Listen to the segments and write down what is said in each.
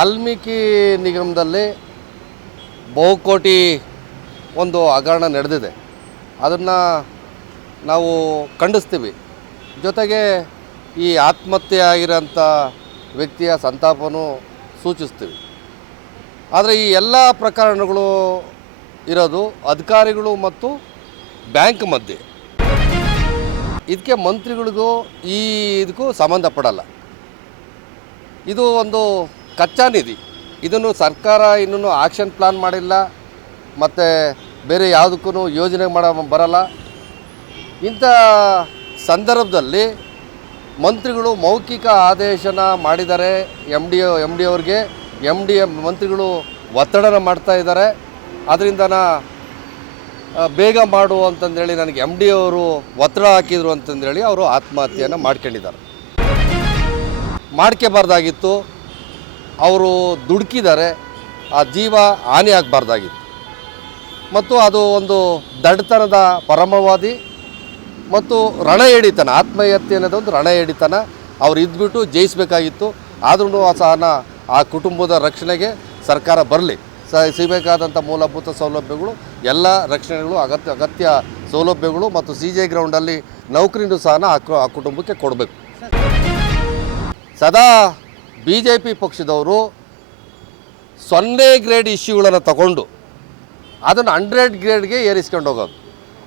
ವಾಲ್ಮೀಕಿ ನಿಗಮದಲ್ಲಿ ಬಹುಕೋಟಿ ಒಂದು ಹಗರಣ ನಡೆದಿದೆ. ಅದನ್ನು ನಾವು ಖಂಡಿಸ್ತೀವಿ. ಜೊತೆಗೆ ಈ ಆತ್ಮಹತ್ಯೆ ಆಗಿರೋಂಥ ವ್ಯಕ್ತಿಯ ಸಂತಾಪನೂ ಸೂಚಿಸ್ತೀವಿ. ಆದರೆ ಈ ಎಲ್ಲ ಪ್ರಕರಣಗಳು ಇರೋದು ಅಧಿಕಾರಿಗಳು ಮತ್ತು ಬ್ಯಾಂಕ್ ಮಧ್ಯೆ. ಇದಕ್ಕೆ ಮಂತ್ರಿಗಳಿಗೂ ಈ ಇದಕ್ಕೂ ಸಂಬಂಧಪಡಲ್ಲ. ಇದು ಒಂದು ಕಚ್ಚಾ ನಿಧಿ. ಇದನ್ನು ಸರ್ಕಾರ ಇನ್ನೂ ಆಕ್ಷನ್ ಪ್ಲಾನ್ ಮಾಡಿಲ್ಲ. ಮತ್ತು ಬೇರೆ ಯಾವುದಕ್ಕೂ ಯೋಜನೆ ಮಾಡ ಬರಲ್ಲ. ಇಂಥ ಸಂದರ್ಭದಲ್ಲಿ ಮಂತ್ರಿಗಳು ಮೌಖಿಕ ಆದೇಶನ ಮಾಡಿದ್ದಾರೆ. ಎಂ ಡಿ ಎಂ ಡಿ ಅವ್ರಿಗೆ. ಎಂ ಡಿ ಮಂತ್ರಿಗಳು ಒತ್ತಡನ ಮಾಡ್ತಾ ಇದ್ದಾರೆ. ಅದರಿಂದ ನಾ ಬೇಗ ಮಾಡು ಅಂತಂದೇಳಿ ನನಗೆ ಎಂ ಡಿ ಅವರು ಒತ್ತಡ ಹಾಕಿದರು ಅಂತಂದೇಳಿ ಅವರು ಆತ್ಮಹತ್ಯೆಯನ್ನು ಮಾಡ್ಕೊಂಡಿದ್ದಾರೆ. ಮಾಡ್ಕೋಬಾರ್ದಾಗಿತ್ತು ಅವರು ದುಡುಕಿದ್ದಾರೆ, ಆ ಜೀವ ಹಾನಿ ಆಗಬಾರ್ದಾಗಿತ್ತು. ಮತ್ತು ಅದು ಒಂದು ದಡ್ತನದ ಪರಮವಾದಿ ಮತ್ತು ರಣ ಎಡಿತನ ಆತ್ಮಹತ್ಯೆ ಅನ್ನೋದೊಂದು ರಣ ಎಡಿತನ ಅವ್ರು ಇದ್ಬಿಟ್ಟು ಜಯಿಸಬೇಕಾಗಿತ್ತು. ಆದ್ರೂ ಸಹನ, ಆ ಕುಟುಂಬದ ರಕ್ಷಣೆಗೆ ಸರ್ಕಾರ ಬರಲಿ. ಸ, ಸಿಗಬೇಕಾದಂಥ ಮೂಲಭೂತ ಸೌಲಭ್ಯಗಳು, ಎಲ್ಲ ರಕ್ಷಣೆಗಳು, ಅಗತ್ಯ ಅಗತ್ಯ ಸೌಲಭ್ಯಗಳು ಮತ್ತು ಸಿ ಜೆ ಗ್ರೌಂಡಲ್ಲಿ ನೌಕರಿನೂ ಸಹ ಆ ಆ ಕುಟುಂಬಕ್ಕೆ ಕೊಡಬೇಕು. ಸದಾ ಬಿ ಜೆ ಪಿ ಪಕ್ಷದವರು ಸೊನ್ನೆ ಗ್ರೇಡ್ ಇಶ್ಯೂಗಳನ್ನು ತಗೊಂಡು ಅದನ್ನು ಹಂಡ್ರೆಡ್ ಗ್ರೇಡ್ಗೆ ಏರಿಸ್ಕೊಂಡು ಹೋಗೋದು.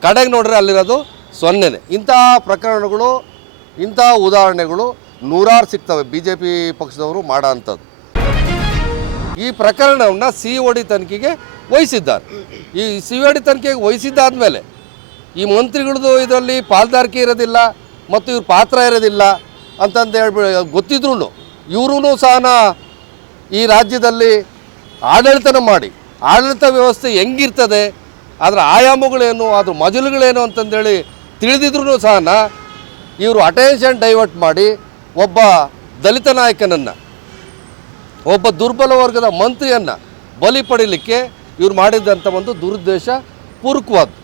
ಕಡೆಗೆ ನೋಡ್ರೆ ಅಲ್ಲಿರೋದು ಸೊನ್ನೆನೆ. ಇಂಥ ಪ್ರಕರಣಗಳು, ಇಂಥ ಉದಾಹರಣೆಗಳು ನೂರಾರು ಸಿಗ್ತವೆ ಬಿ ಜೆ ಪಿ ಪಕ್ಷದವರು ಮಾಡೋ ಅಂಥದ್ದು ಈ ಪ್ರಕರಣವನ್ನು ಸಿ ಒ ಡಿ ತನಿಖೆಗೆ ವಹಿಸಿದ್ದಾರೆ. ಈ ಸಿ ಒ ಡಿ ತನಿಖೆಗೆ ವಹಿಸಿದ್ದಾದಮೇಲೆ ಈ ಮಂತ್ರಿಗಳದ್ದು ಇದರಲ್ಲಿ ಪಾಲ್ದಾರಿಕೆ ಇರೋದಿಲ್ಲ, ಮತ್ತು ಇವ್ರ ಪಾತ್ರ ಇರೋದಿಲ್ಲ ಅಂತಂದು ಹೇಳ್ಬಿ ಗೊತ್ತಿದ್ರು ಇವ್ರೂ ಸಹ ಈ ರಾಜ್ಯದಲ್ಲಿ ಆಡಳಿತನ ಮಾಡಿ, ಆಡಳಿತ ವ್ಯವಸ್ಥೆ ಹೆಂಗಿರ್ತದೆ, ಅದರ ಆಯಾಮಗಳೇನು, ಅದ್ರ ಮಜಲುಗಳೇನು ಅಂತಂದೇಳಿ ತಿಳಿದಿದ್ರು ಸಹ ಇವರು ಅಟೆನ್ಷನ್ ಡೈವರ್ಟ್ ಮಾಡಿ ಒಬ್ಬ ದಲಿತ ನಾಯಕನನ್ನು, ಒಬ್ಬ ದುರ್ಬಲ ವರ್ಗದ ಮಂತ್ರಿಯನ್ನು ಬಲಿ ಪಡೀಲಿಕ್ಕೆ ಇವ್ರು ಮಾಡಿದ್ದಂಥ ಒಂದು ದುರುದ್ದೇಶ ಪೂರ್ವಕವಾದ್ದು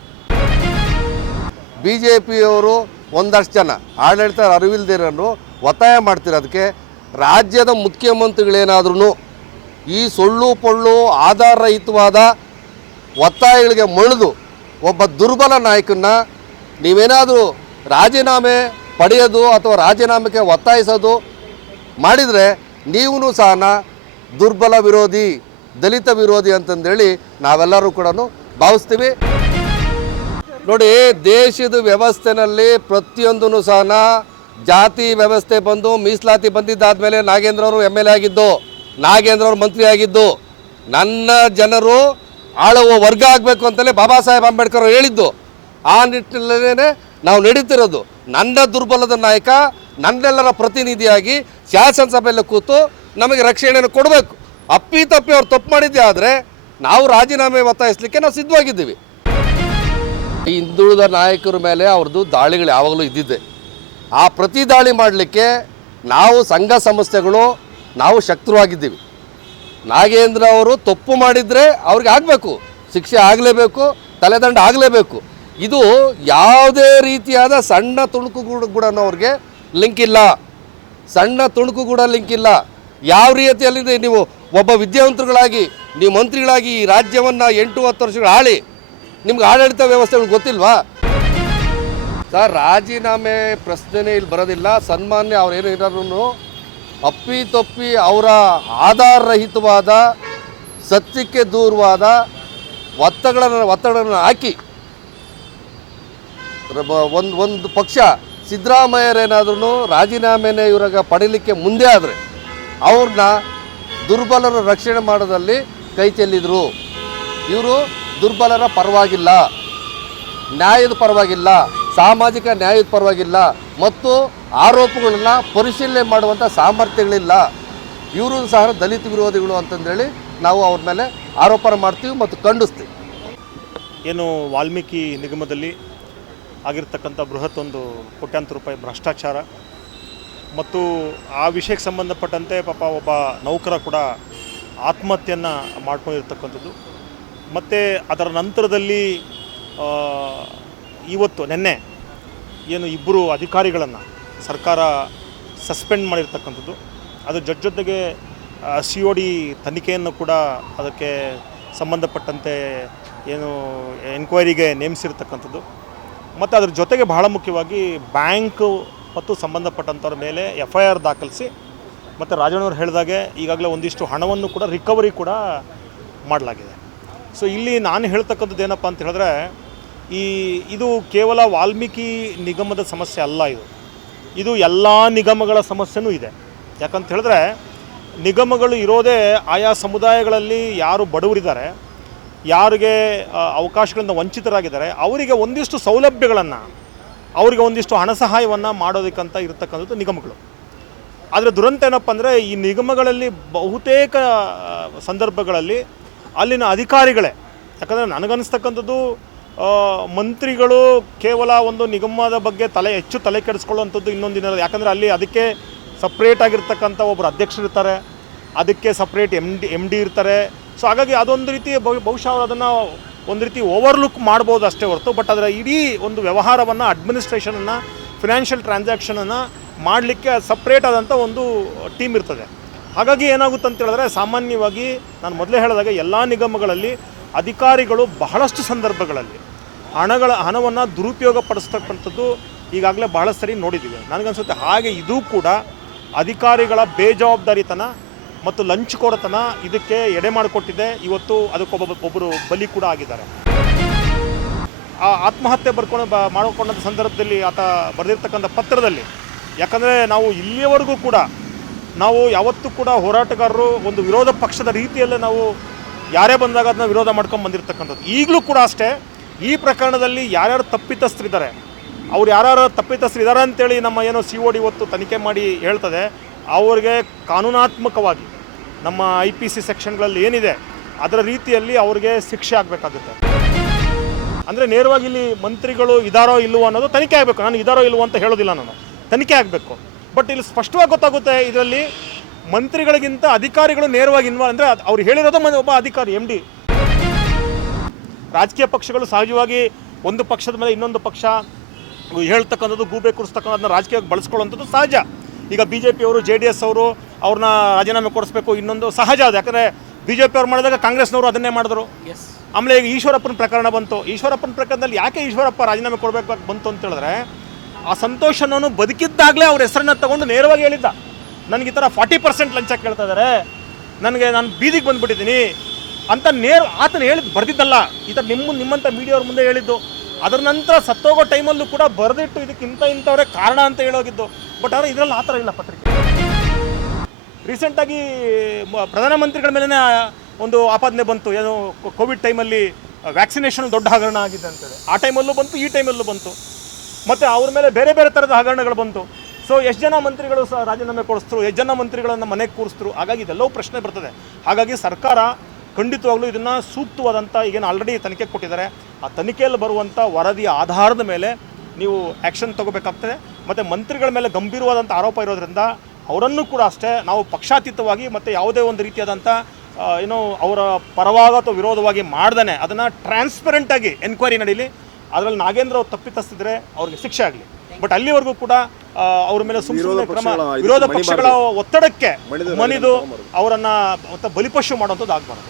ಬಿ ಜೆ ಪಿಯವರು ಒಂದಷ್ಟು ಜನ ಆಡಳಿತ ಅರಿವಿಲ್ದಿರೋನು ಒತ್ತಾಯ ಮಾಡ್ತಿರೋದಕ್ಕೆ ರಾಜ್ಯದ ಮುಖ್ಯಮಂತ್ರಿಗಳೇನಾದ್ರೂ ಈ ಸೊಳ್ಳು ಪೊಳ್ಳು ಆಧಾರರಹಿತವಾದ ಒತ್ತಾಯಗಳಿಗೆ ಮಣಿದು ಒಬ್ಬ ದುರ್ಬಲ ನಾಯಕನ್ನ ನೀವೇನಾದರೂ ರಾಜೀನಾಮೆ ಪಡೆಯೋದು ಅಥವಾ ರಾಜೀನಾಮೆಗೆ ಒತ್ತಾಯಿಸೋದು ಮಾಡಿದರೆ ನೀವು ಸಹ ದುರ್ಬಲ ವಿರೋಧಿ, ದಲಿತ ವಿರೋಧಿ ಅಂತಂದೇಳಿ ನಾವೆಲ್ಲರೂ ಕೂಡ ಭಾವಿಸ್ತೀವಿ. ನೋಡಿ ದೇಶದ ವ್ಯವಸ್ಥೆನಲ್ಲಿ ಪ್ರತಿಯೊಂದೂ ಸಹನ ಜಾತಿ ವ್ಯವಸ್ಥೆ ಬಂದು, ಮೀಸಲಾತಿ ಬಂದಿದ್ದಾದಮೇಲೆ ನಾಗೇಂದ್ರ ಅವರು ಎಂ ಎಲ್ ಎ ಆಗಿದ್ದು, ನಾಗೇಂದ್ರ ಅವರು ಮಂತ್ರಿ ಆಗಿದ್ದು, ನನ್ನ ಜನರು ಆಳುವ ವರ್ಗ ಆಗಬೇಕು ಅಂತಲೇ ಬಾಬಾ ಸಾಹೇಬ್ ಅಂಬೇಡ್ಕರ್ ಅವರು ಹೇಳಿದ್ದು. ಆ ನಿಟ್ಟಿನಲ್ಲೇ ನಾವು ನಡೀತಿರೋದು. ನನ್ನ ದುರ್ಬಲದ ನಾಯಕ, ನನ್ನೆಲ್ಲರ ಪ್ರತಿನಿಧಿಯಾಗಿ ಶಾಸನಸಭೆಯಲ್ಲಿ ಕೂತು ನಮಗೆ ರಕ್ಷಣೆಯನ್ನು ಕೊಡಬೇಕು. ಅಪ್ಪಿ ತಪ್ಪಿ ಅವ್ರು ತಪ್ಪು ಮಾಡಿದ್ದೆ ಆದರೆ ನಾವು ರಾಜೀನಾಮೆ ಒತ್ತಾಯಿಸಲಿಕ್ಕೆ ನಾವು ಸಿದ್ಧವಾಗಿದ್ದೀವಿ. ಈ ಹಿಂದುಳಿದ ನಾಯಕರ ಮೇಲೆ ಅವ್ರದ್ದು ದಾಳಿಗಳು ಯಾವಾಗಲೂ ಇದ್ದಿದ್ದೆ. ಆ ಪ್ರತಿ ದಾಳಿ ಮಾಡಲಿಕ್ಕೆ ನಾವು ಸಂಘ ಸಂಸ್ಥೆಗಳು, ನಾವು ಶತ್ರುವಾಗಿದ್ದೀವಿ ನಾಗೇಂದ್ರ ಅವರು ತಪ್ಪು ಮಾಡಿದರೆ ಅವ್ರಿಗೆ ಆಗಬೇಕು, ಶಿಕ್ಷೆ ಆಗಲೇಬೇಕು, ತಲೆದಂಡ ಆಗಲೇಬೇಕು. ಇದು ಯಾವುದೇ ರೀತಿಯಾದ ಸಣ್ಣ ತುಣುಕು ಕೂಡ ಕೂಡ ಅವ್ರಿಗೆ ಲಿಂಕ್ ಇಲ್ಲ. ಸಣ್ಣ ತುಣುಕು ಕೂಡ ಲಿಂಕ್ ಇಲ್ಲ. ಯಾವ ರೀತಿಯಲ್ಲಿ ನೀವು ಒಬ್ಬ ವಿದ್ಯಾವಂತರುಗಳಾಗಿ, ನೀವು ಮಂತ್ರಿಗಳಾಗಿ ಈ ರಾಜ್ಯವನ್ನು ಎಂಟು ಹತ್ತು ವರ್ಷಗಳು ಆಳಿ, ನಿಮ್ಗೆ ಆಡಳಿತ ವ್ಯವಸ್ಥೆಗಳು ಗೊತ್ತಿಲ್ವಾ? ಸರ್, ರಾಜೀನಾಮೆ ಪ್ರಶ್ನೆನೇ ಇಲ್ಲಿ ಬರೋದಿಲ್ಲ. ಸನ್ಮಾನ್ಯ ಅವ್ರೇನು ಇರೋರು ಅಪ್ಪಿ ತಪ್ಪಿ ಅವರ ಆಧಾರರಹಿತವಾದ, ಸತ್ಯಕ್ಕೆ ದೂರವಾದ ಒತ್ತಡಗಳನ್ನು ಒತ್ತಡಗಳನ್ನು ಹಾಕಿ. ಒಂದು ಒಂದು ಪಕ್ಷ ಸಿದ್ದರಾಮಯ್ಯರೇನಾದ್ರೂ ರಾಜೀನಾಮೆನೇ ಇವ್ರಾಗ ಪಡೀಲಿಕ್ಕೆ ಮುಂದೆ ಆದರೆ, ಅವ್ರನ್ನ ದುರ್ಬಲರ ರಕ್ಷಣೆ ಮಾಡೋದಲ್ಲಿ ಕೈ ಚೆಲ್ಲಿದ್ರು. ಇವರು ದುರ್ಬಲರ ಪರವಾಗಿಲ್ಲ. ನ್ಯಾಯದ ಪರವಾಗಿಲ್ಲ. ಸಾಮಾಜಿಕ ನ್ಯಾಯದ ಪರವಾಗಿಲ್ಲ ಮತ್ತು ಆರೋಪಗಳನ್ನು ಪರಿಶೀಲನೆ ಮಾಡುವಂಥ ಸಾಮರ್ಥ್ಯಗಳಿಲ್ಲ. ಇವರು ಸಹ ದಲಿತ ವಿರೋಧಿಗಳು ಅಂತಂದೇಳಿ ನಾವು ಅವ್ರ ಮೇಲೆ ಆರೋಪ ಮಾಡ್ತೀವಿ ಮತ್ತು ಖಂಡಿಸ್ತೀವಿ. ಏನು ವಾಲ್ಮೀಕಿ ನಿಗಮದಲ್ಲಿ ಆಗಿರ್ತಕ್ಕಂಥ ಬೃಹತ್ ಒಂದು ಕೋಟ್ಯಾಂತರ ರೂಪಾಯಿ ಭ್ರಷ್ಟಾಚಾರ ಮತ್ತು ಆ ವಿಷಯಕ್ಕೆ ಸಂಬಂಧಪಟ್ಟಂತೆ ಪಾಪ ಒಬ್ಬ ನೌಕರ ಕೂಡ ಆತ್ಮಹತ್ಯೆಯನ್ನು ಮಾಡ್ಕೊಂಡಿರ್ತಕ್ಕಂಥದ್ದು. ಮತ್ತು ಅದರ ನಂತರದಲ್ಲಿ ಇವತ್ತು ನಿನ್ನೆ ಏನು ಇಬ್ಬರು ಅಧಿಕಾರಿಗಳನ್ನು ಸರ್ಕಾರ ಸಸ್ಪೆಂಡ್ ಮಾಡಿರ್ತಕ್ಕಂಥದ್ದು. ಅದು ಜೊತೆ ಜೊತೆಗೆ ಸಿ ಒ ಡಿ ತನಿಖೆಯನ್ನು ಕೂಡ ಅದಕ್ಕೆ ಸಂಬಂಧಪಟ್ಟಂತೆ ಏನು ಎನ್ಕ್ವೈರಿಗೆ ನೇಮಿಸಿರ್ತಕ್ಕಂಥದ್ದು. ಮತ್ತು ಅದ್ರ ಜೊತೆಗೆ ಬಹಳ ಮುಖ್ಯವಾಗಿ ಬ್ಯಾಂಕು ಮತ್ತು ಸಂಬಂಧಪಟ್ಟಂಥವ್ರ ಮೇಲೆ ಎಫ್ ಐ ಆರ್ ದಾಖಲಿಸಿ, ಮತ್ತು ರಾಜಣ್ಣವ್ರು ಹೇಳಿದಾಗೆ ಈಗಾಗಲೇ ಒಂದಿಷ್ಟು ಹಣವನ್ನು ಕೂಡ ರಿಕವರಿ ಕೂಡ ಮಾಡಲಾಗಿದೆ. ಸೊ ಇಲ್ಲಿ ನಾನು ಹೇಳ್ತಕ್ಕಂಥದ್ದು ಏನಪ್ಪ ಅಂತ ಹೇಳಿದ್ರೆ ಈ ಇದು ಕೇವಲ ವಾಲ್ಮೀಕಿ ನಿಗಮದ ಸಮಸ್ಯೆ ಅಲ್ಲ ಇದು. ಇದು ಎಲ್ಲ ನಿಗಮಗಳ ಸಮಸ್ಯೆನೂ ಇದೆ. ಯಾಕಂತ ಹೇಳಿದ್ರೆ ನಿಗಮಗಳು ಇರೋದೇ ಆಯಾ ಸಮುದಾಯಗಳಲ್ಲಿ ಯಾರು ಬಡವರಿದ್ದಾರೆ, ಯಾರಿಗೆ ಅವಕಾಶಗಳಿಂದ ವಂಚಿತರಾಗಿದ್ದಾರೆ, ಅವರಿಗೆ ಒಂದಿಷ್ಟು ಸೌಲಭ್ಯಗಳನ್ನು, ಅವರಿಗೆ ಒಂದಿಷ್ಟು ಹಣ ಸಹಾಯವನ್ನು ಮಾಡೋದಕ್ಕಂತ ಇರತಕ್ಕಂಥದ್ದು ನಿಗಮಗಳು. ಆದರೆ ದುರಂತ ಏನಪ್ಪ ಅಂದರೆ ಈ ನಿಗಮಗಳಲ್ಲಿ ಬಹುತೇಕ ಸಂದರ್ಭಗಳಲ್ಲಿ ಅಲ್ಲಿನ ಅಧಿಕಾರಿಗಳೇ, ಯಾಕಂದರೆ ನನಗನ್ನಿಸ್ತಕ್ಕಂಥದ್ದು ಮಂತ್ರಿಗಳು ಕೇವಲ ಒಂದು ನಿಗಮದ ಬಗ್ಗೆ ತಲೆ ಹೆಚ್ಚು ತಲೆ ಕೆಡಿಸ್ಕೊಳ್ಳುವಂಥದ್ದು ಇನ್ನೊಂದಿನ ಯಾಕಂದರೆ ಅಲ್ಲಿ ಅದಕ್ಕೆ ಸಪ್ರೇಟ್ ಆಗಿರ್ತಕ್ಕಂಥ ಒಬ್ಬರು ಅಧ್ಯಕ್ಷರಿರ್ತಾರೆ ಅದಕ್ಕೆ separate M D M D ಇರ್ತಾರೆ. ಸೊ ಹಾಗಾಗಿ ಅದೊಂದು ರೀತಿ ಬಹುಶಃ ಬಹುಶಃ ಅದನ್ನು ಒಂದು ರೀತಿ ಓವರ್ಲುಕ್ ಮಾಡ್ಬೋದು ಅಷ್ಟೇ ಹೊರತು. ಬಟ್ ಅದರ ಇಡೀ ಒಂದು ವ್ಯವಹಾರವನ್ನು ಅಡ್ಮಿನಿಸ್ಟ್ರೇಷನನ್ನು ಫಿನಾನ್ಷಿಯಲ್ ಟ್ರಾನ್ಸಾಕ್ಷನನ್ನು ಮಾಡಲಿಕ್ಕೆ ಸಪ್ರೇಟ್ ಆದಂಥ ಒಂದು ಟೀಮ್ ಇರ್ತದೆ. ಹಾಗಾಗಿ ಏನಾಗುತ್ತೆ ಅಂತ ಹೇಳಿದ್ರೆ, ಸಾಮಾನ್ಯವಾಗಿ ನಾನು ಮೊದಲೇ ಹೇಳಿದಾಗ ಎಲ್ಲ ನಿಗಮಗಳಲ್ಲಿ ಅಧಿಕಾರಿಗಳು ಬಹಳಷ್ಟು ಸಂದರ್ಭಗಳಲ್ಲಿ ಹಣಗಳ ಹಣವನ್ನು ದುರುಪಯೋಗ ಪಡಿಸ್ತಕ್ಕಂಥದ್ದು ಈಗಾಗಲೇ ಬಹಳ ಸರಿ ನೋಡಿದ್ದೀವಿ ನನಗನ್ಸುತ್ತೆ ಹಾಗೆ ಇದು ಕೂಡ ಅಧಿಕಾರಿಗಳ ಬೇಜವಾಬ್ದಾರಿತನ ಮತ್ತು ಲಂಚ್ಕೋರತನ ಇದಕ್ಕೆ ಎಡೆ ಮಾಡಿಕೊಟ್ಟಿದೆ. ಇವತ್ತು ಅದಕ್ಕೊಬ್ಬ ಒಬ್ಬರು ಬಲಿ ಕೂಡ ಆಗಿದ್ದಾರೆ. ಆ ಆತ್ಮಹತ್ಯೆ ಬರ್ಕೊಂಡು ಬ ಮಾಡಿಕೊಂಡಂಥ ಸಂದರ್ಭದಲ್ಲಿ ಆತ ಬರೆದಿರ್ತಕ್ಕಂಥ ಪತ್ರದಲ್ಲಿ, ಯಾಕಂದರೆ ನಾವು ಇಲ್ಲಿಯವರೆಗೂ ಕೂಡ ನಾವು ಯಾವತ್ತೂ ಕೂಡ ಹೋರಾಟಗಾರರು ಒಂದು ವಿರೋಧ ಪಕ್ಷದ ರೀತಿಯಲ್ಲೇ ನಾವು ಯಾರೇ ಬಂದಾಗ ಅದನ್ನ ವಿರೋಧ ಮಾಡ್ಕೊಂಡು ಬಂದಿರತಕ್ಕಂಥದ್ದು. ಈಗಲೂ ಕೂಡ ಅಷ್ಟೇ ಈ ಪ್ರಕರಣದಲ್ಲಿ ಯಾರ್ಯಾರು ತಪ್ಪಿತಸ್ಥರಿದ್ದಾರೆ, ಅವ್ರು ಯಾರ್ಯಾರು ತಪ್ಪಿತಸ್ಥರಿದ್ದಾರೆ ಅಂತೇಳಿ ನಮ್ಮ ಏನೋ ಸಿ ಒ ಡಿ ಇವತ್ತು ತನಿಖೆ ಮಾಡಿ ಹೇಳ್ತದೆ. ಅವ್ರಿಗೆ ಕಾನೂನಾತ್ಮಕವಾಗಿ ನಮ್ಮ ಐ ಪಿ ಸಿ ಸೆಕ್ಷನ್ಗಳಲ್ಲಿ ಏನಿದೆ, ಅದರ ರೀತಿಯಲ್ಲಿ ಅವ್ರಿಗೆ ಶಿಕ್ಷೆ ಆಗಬೇಕಾಗುತ್ತೆ. ಅಂದರೆ ನೇರವಾಗಿ ಇಲ್ಲಿ ಮಂತ್ರಿಗಳು ಇದಾರೋ ಇಲ್ಲವೋ ಅನ್ನೋದು ತನಿಖೆ ಆಗಬೇಕು. ನಾನು ಇದಾರೋ ಇಲ್ಲವೋ ಅಂತ ಹೇಳೋದಿಲ್ಲ ನಾನು. ತನಿಖೆ ಆಗಬೇಕು. ಬಟ್ ಇಲ್ಲಿ ಸ್ಪಷ್ಟವಾಗಿ ಗೊತ್ತಾಗುತ್ತೆ ಇದರಲ್ಲಿ ಮಂತ್ರಿಗಳಿಗಿಂತ ಅಧಿಕಾರಿಗಳು ನೇರವಾಗಿ ಇನ್ವಾಲ್ವ್ ಅಂದರೆ ಅವ್ರು ಹೇಳಿರೋದು ಒಬ್ಬ ಅಧಿಕಾರಿ ಎಂ ಡಿ ರಾಜಕೀಯ ಪಕ್ಷಗಳು ಸಹಜವಾಗಿ ಒಂದು ಪಕ್ಷದ ಮೇಲೆ ಇನ್ನೊಂದು ಪಕ್ಷ ಹೇಳ್ತಕ್ಕಂಥದ್ದು ಗೂಬೆ ಕೂರಿಸ್ತಕ್ಕಂಥದ್ದನ್ನ ರಾಜಕೀಯವಾಗಿ ಬಳಸ್ಕೊಳ್ಳುವಂಥದ್ದು ಸಹಜ. ಈಗ ಬಿ ಜೆ ಪಿಯವರು ಜೆ ಡಿ ಎಸ್ ಅವರು ಅವ್ರನ್ನ ರಾಜೀನಾಮೆ ಕೊಡಿಸ್ಬೇಕು ಇನ್ನೊಂದು ಸಹಜ ಅದು. ಯಾಕಂದರೆ ಬಿ ಜೆ ಪಿಯವ್ರು ಮಾಡಿದಾಗ ಕಾಂಗ್ರೆಸ್ನವರು ಅದನ್ನೇ ಮಾಡಿದ್ರು. ಆಮೇಲೆ ಈಗ ಈಶ್ವರಪ್ಪನ ಪ್ರಕರಣ ಬಂತು. ಈಶ್ವರಪ್ಪನ ಪ್ರಕರಣದಲ್ಲಿ ಯಾಕೆ ಈಶ್ವರಪ್ಪ ರಾಜೀನಾಮೆ ಕೊಡಬೇಕು ಬಂತು ಅಂತ ಹೇಳಿದ್ರೆ ಆ ಸಂತೋಷನನ್ನು ಬದುಕಿದ್ದಾಗಲೇ ಅವ್ರ ಹೆಸರನ್ನ ತಗೊಂಡು ನೇರವಾಗಿ ಹೇಳಿದ್ದ. ನನಗೆ ಈ ಥರ ಫಾರ್ಟಿ ಪರ್ಸೆಂಟ್ ಲಂಚ ಕೇಳ್ತಾ ಇದ್ದಾರೆ. ನನಗೆ ನಾನು ಬೀದಿಗೆ ಬಂದುಬಿಟ್ಟಿದ್ದೀನಿ. ಅಂತ ನೇರ ಆತನ ಹೇಳಿದ್ದು ಬರ್ದಿದ್ದಲ್ಲ. ಈ ಥರ ನಿಮ್ಮ ನಿಮ್ಮಂಥ ಮೀಡಿಯಾವ್ರ ಮುಂದೆ ಹೇಳಿದ್ದು. ಅದರ ನಂತರ ಸತ್ತೋಗೋ ಟೈಮಲ್ಲೂ ಕೂಡ ಬರೆದಿಟ್ಟು ಇದಕ್ಕೆ ಇಂಥ ಇಂಥವರೇ ಕಾರಣ ಅಂತ ಹೇಳೋಗಿದ್ದು. ಬಟ್ ಆದರೆ ಇದರಲ್ಲಿ ಆ ಥರ ಇಲ್ಲ ಪತ್ರಿಕೆ. ರೀಸೆಂಟಾಗಿ ಪ್ರಧಾನಮಂತ್ರಿಗಳ ಮೇಲೇ ಒಂದು ಆಪಾದನೆ ಬಂತು. ಏನು ಕೋವಿಡ್ ಟೈಮಲ್ಲಿ ವ್ಯಾಕ್ಸಿನೇಷನ್ ದೊಡ್ಡ ಹಗರಣ ಆಗಿದೆ ಅಂತೇಳಿ. ಆ ಟೈಮಲ್ಲೂ ಬಂತು, ಈ ಟೈಮಲ್ಲೂ ಬಂತು. ಮತ್ತು ಅವ್ರ ಮೇಲೆ ಬೇರೆ ಬೇರೆ ಥರದ ಹಗರಣಗಳು ಬಂತು. ಸೊ ಎಷ್ಟು ಜನ ಮಂತ್ರಿಗಳು ಸಹ ರಾಜೀನಾಮೆ ಕೊಡಿಸ್ತರು ಎಷ್ಟು ಜನ ಮಂತ್ರಿಗಳನ್ನು ಮನೆಗೆ ಕೂರಿಸ್ತರು ಹಾಗಾಗಿ ಇದೆಲ್ಲವೂ ಪ್ರಶ್ನೆ ಬರ್ತದೆ. ಹಾಗಾಗಿ ಸರ್ಕಾರ ಖಂಡಿತವಾಗ್ಲೂ ಇದನ್ನು ಸೂಕ್ತವಾದಂಥ ಈಗೇನು ಆಲ್ರೆಡಿ ತನಿಖೆ ಕೊಟ್ಟಿದ್ದಾರೆ. ಆ ತನಿಖೆಯಲ್ಲಿ ಬರುವಂಥ ವರದಿಯ ಆಧಾರದ ಮೇಲೆ ನೀವು ಆ್ಯಕ್ಷನ್ ತಗೋಬೇಕಾಗ್ತದೆ. ಮತ್ತು ಮಂತ್ರಿಗಳ ಮೇಲೆ ಗಂಭೀರವಾದಂಥ ಆರೋಪ ಇರೋದ್ರಿಂದ ಅವರನ್ನು ಕೂಡ ಅಷ್ಟೇ ನಾವು ಪಕ್ಷಾತೀತವಾಗಿ ಮತ್ತು ಯಾವುದೇ ಒಂದು ರೀತಿಯಾದಂಥ ಏನು ಅವರ ಪರವಾಗ ಅಥವಾ ವಿರೋಧವಾಗಿ ಮಾಡ್ದೇ ಅದನ್ನು ಟ್ರಾನ್ಸ್ಪರೆಂಟಾಗಿ ಎನ್ಕ್ವೈರಿ ನಡೀಲಿ. ಅದರಲ್ಲಿ ನಾಗೇಂದ್ರ ಅವ್ರು ತಪ್ಪಿತಸ್ತಿದ್ರೆ ಅವ್ರಿಗೆ ಶಿಕ್ಷೆ ಆಗಲಿ. ಬಟ್ ಅಲ್ಲಿವರೆಗೂ ಕೂಡ ಅವ್ರ ಮೇಲೆ ಸುಮ್ಮನೆ ಕ್ರಮ ವಿರೋಧ ಪಕ್ಷಗಳ ಒತ್ತಡಕ್ಕೆ ಮಣಿದು ಮನಿದು ಅವರನ್ನ ಮತ್ತೆ ಬಲಿಪಶು ಮಾಡುವಂಥದ್ದು ಆಗಬಾರ್ದು.